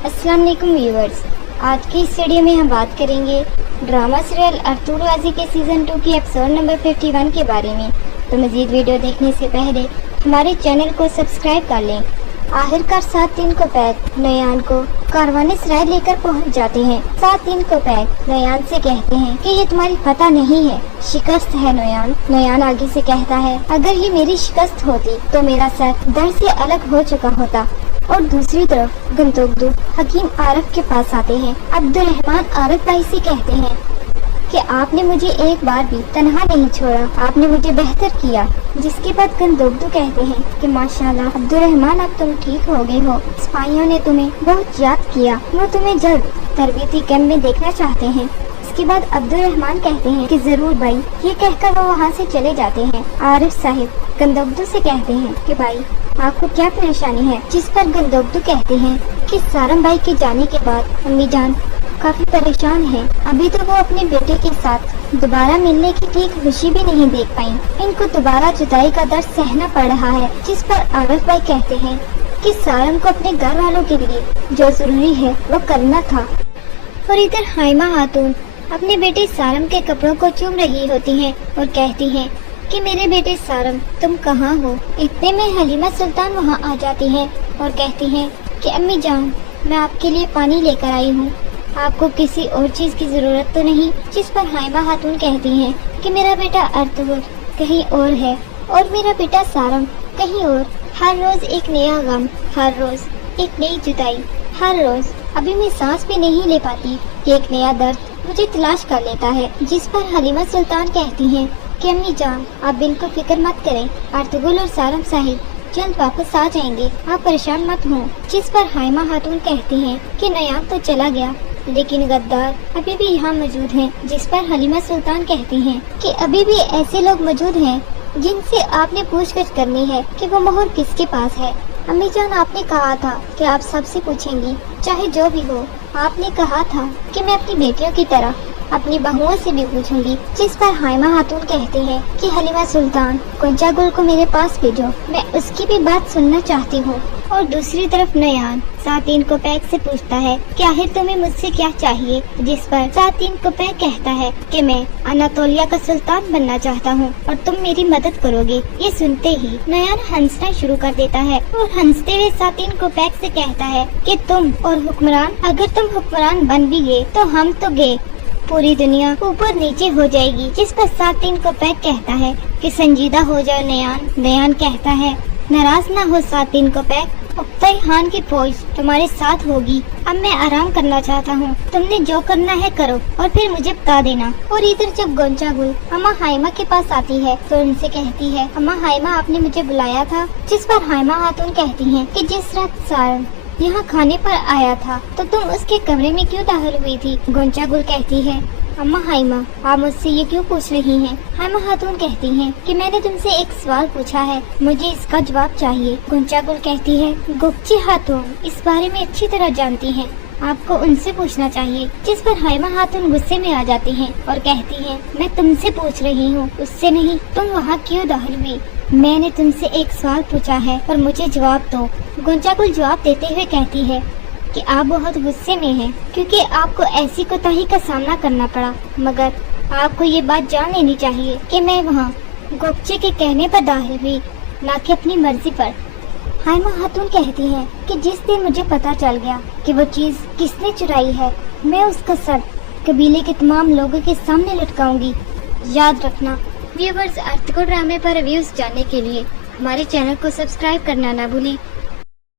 अस्सलाम वालेकुम व्यूअर्स। आज की इस वीडियो में हम बात करेंगे ड्रामा सीरियल अर्तुगरुल गाजी के सीज़न 2 की एपिसोड नंबर 51 के बारे में। तो मज़ीद वीडियो देखने से पहले हमारे चैनल को सब्सक्राइब कर लें। आखिरकार 7 दिन को पैक नयान को कारवाने सराय लेकर पहुंच जाते हैं। 7 दिन को पैक नयान से कहते हैं कि ये तुम्हारी पता नहीं है, शिकस्त है नयान। नयान आगे से कहता है, अगर ये मेरी शिकस्त होती तो मेरा सर दर्द से अलग हो चुका होता। और दूसरी तरफ गंतोगदू हकीम आरफ के पास आते हैं। अब्दुल रहमान आरफ भाई से कहते हैं कि आपने मुझे एक बार भी तन्हा नहीं छोड़ा, आपने मुझे बेहतर किया। जिसके बाद गंतोगदू कहते हैं कि माशाल्लाह अब्दुल रहमान, अब तुम ठीक हो गए हो। सिपाहियों ने तुम्हें बहुत याद किया, वो तुम्हें जल्द तरबीती कैंप में देखना चाहते हैं। इसके बाद अब्दुल रहमान कहते हैं कि जरूर भाई। ये कहकर वो वहाँ से चले जाते हैं। आरिफ साहिब गंतोगदू से कहते हैं कि भाई आपको क्या परेशानी है। जिस पर गंतोगदू कहते हैं कि सारम भाई के जाने के बाद अम्मी जान काफी परेशान है। अभी तो वो अपने बेटे के साथ दोबारा मिलने की ठीक खुशी भी नहीं देख पाई। इनको दोबारा जुदाई का दर्द सहना पड़ रहा है। जिस पर आरिफ भाई कहते हैं कि सारम को अपने घर वालों के लिए जो जरूरी है वो करना था। और इधर हाइमा खातून अपने बेटे सारम के कपड़ों को चूम रही होती हैं और कहती हैं कि मेरे बेटे सारम तुम कहाँ हो। इतने में हलीमा सुल्तान वहाँ आ जाती हैं और कहती हैं कि अम्मी जान, मैं आपके लिए पानी लेकर आई हूँ, आपको किसी और चीज़ की ज़रूरत तो नहीं। जिस पर हाइमा खातून कहती हैं कि मेरा बेटा अर्तुगरुल कहीं और है और मेरा बेटा सारम कहीं और। हर रोज़ एक नया गम, हर रोज़ एक नई जुदाई, हर रोज़ अभी मैं सांस भी नहीं ले पाती, एक नया दर्द मुझे तलाश कर लेता है। जिस पर हलीमा सुल्तान कहती हैं कि अम्मी जान, आप बिल्कुल फिक्र मत करें, अर्तुगरुल और सारम साहिब जल्द वापस आ जाएंगे, आप परेशान मत हों। जिस पर हाइमा खातून कहती हैं कि नयान तो चला गया लेकिन गद्दार अभी भी यहाँ मौजूद हैं। जिस पर हलीमा सुल्तान कहती हैं कि अभी भी ऐसे लोग मौजूद हैं जिनसे आपने पूछताछ करनी है कि वो मोहर किसके पास है। अम्मी जान, आपने कहा था कि आप सबसे पूछेंगी, चाहे जो भी हो। आपने कहा था कि मैं अपनी बेटियों की तरह अपनी बहुओं से भी पूछूंगी। जिस पर हाइमा खातून कहते हैं कि हलीमा सुल्तान, गोंचा गुल को मेरे पास भेजो, मैं उसकी भी बात सुनना चाहती हूँ। और दूसरी तरफ नयान 7 दिन को पैक से पूछता है कि आखिर तुम्हें मुझसे क्या चाहिए। जिस पर 7 दिन को पैक कहता है कि मैं अनातोलिया का सुल्तान बनना चाहता हूँ और तुम मेरी मदद करोगे। ये सुनते ही नयान हंसना शुरू कर देता है और हंसते हुए 7 दिन को पैक से कहता है कि तुम और हुक्मरान, अगर तुम हुक्मरान बन भी गए तो हम तो गए, पूरी दुनिया ऊपर नीचे हो जाएगी। जिस पर 7 दिन को पैक कहता है कि संजीदा हो जाओ नयान। नयान कहता है नाराज ना हो 7 दिन को पैक, उक्ताई खान की फौज तुम्हारे साथ होगी। अब मैं आराम करना चाहता हूँ, तुमने जो करना है करो और फिर मुझे बता देना। और इधर जब गोंचा गुल अम्मा हाइमा के पास आती है तो उनसे कहती है, अम्मा हाइमा, आपने मुझे बुलाया था। जिस पर हाइमा खातून कहती हैं कि जिस रात सारम यहाँ खाने पर आया था तो तुम उसके कमरे में क्यों दाखिल हुई थी। गोंचा गुल कहती है, अम्मा हाइमा, आप मुझसे ये क्यों पूछ रही हैं। हाइमा खातून कहती हैं कि मैंने तुमसे एक सवाल पूछा है, मुझे इसका जवाब चाहिए। गोंचा गुल कहती है, गुप्ची खातून इस बारे में अच्छी तरह जानती हैं, आपको उनसे पूछना चाहिए। जिस पर हाइमा खातून गुस्से में आ जाती हैं और कहती हैं, मैं तुमसे पूछ रही हूँ, उससे नहीं। तुम वहाँ क्यों दाखिल हुई? मैंने तुमसे एक सवाल पूछा है और मुझे जवाब दो। गोंचा गुल जवाब देते हुए कहती है कि आप बहुत गुस्से में हैं क्योंकि आपको ऐसी कोताही का सामना करना पड़ा, मगर आपको ये बात जान लेनी चाहिए कि मैं वहाँ गोपचे के कहने पर दाखिल हुई, ना कि अपनी मर्जी पर। हाइमा खातून कहती हैं कि जिस दिन मुझे पता चल गया कि वो चीज़ किसने चुराई है, मैं उसका सर कबीले के तमाम लोगों के सामने लटकाऊंगी। याद रखना व्यूअर्स, अर्तुगरुल ड्रामे पर रिव्यूज जानने के लिए हमारे चैनल को सब्सक्राइब करना ना भूलें